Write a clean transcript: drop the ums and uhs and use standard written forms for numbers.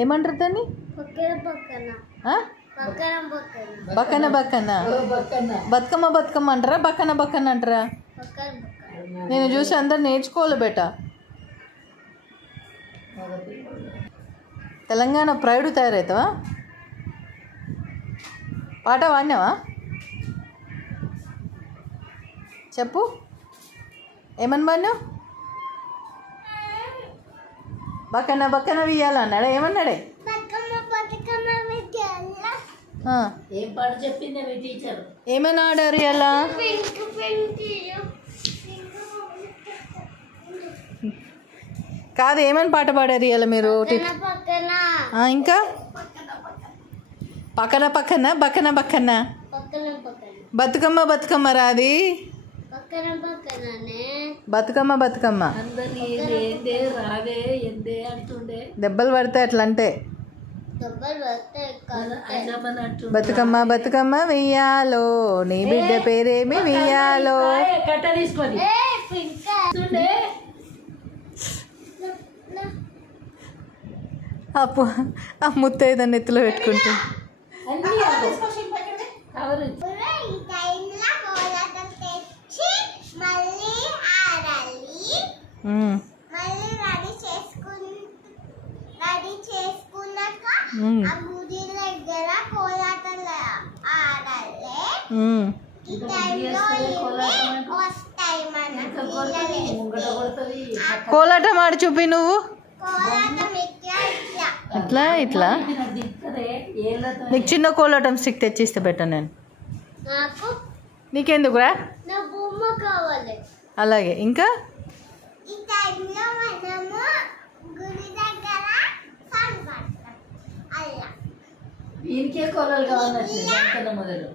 ఏమంటారు దాన్ని? బక్కన బక్కన బతుకమ్మ బతుకమ్మ అంటారా, బక్కన బక్కన అంటారా? నేను చూసి అందరు నేర్చుకోవాలి బేట. తెలంగాణ ప్రైడ్ తయారవుతావా? పాట వాడినావా? చెప్పు, ఏమని పాడినావు? బక్కన బక్కన వియ్యాలన్నాడా? ఏమన్నాడే? ఏం పాట చెప్పింది మీ టీచర్? ఏమని ఆడారు ఇలా? కాదు, ఏమని పాట పాడారు ఇలా మీరు? ఇంకా పక్కన పక్కన బక్కన బక్కన బతుకమ్మ బతుకమ్మ రాది, బతుకమ్మ బతుకమ్మ. దెబ్బలు పడితే అట్లా అంటే బతుకమ్మ బతుకమ్మ వెయ్యాలో, నీ బిడ్డ పేరేమి వెయ్యాలో. అప్పు ఆ ముత్తైదని ఎత్తులో పెట్టుకుంటా. కోలాటం ఆడి చూపి నువ్వు. ఇట్లా ఇట్లా నీకు చిన్న కోలాటం స్టిక్ తెచ్చిస్తే బెట్ట నేను. నీకెందుకురా? అలాగే. ఇంకా దీనికే కోలాలు కావాలి మొదలు.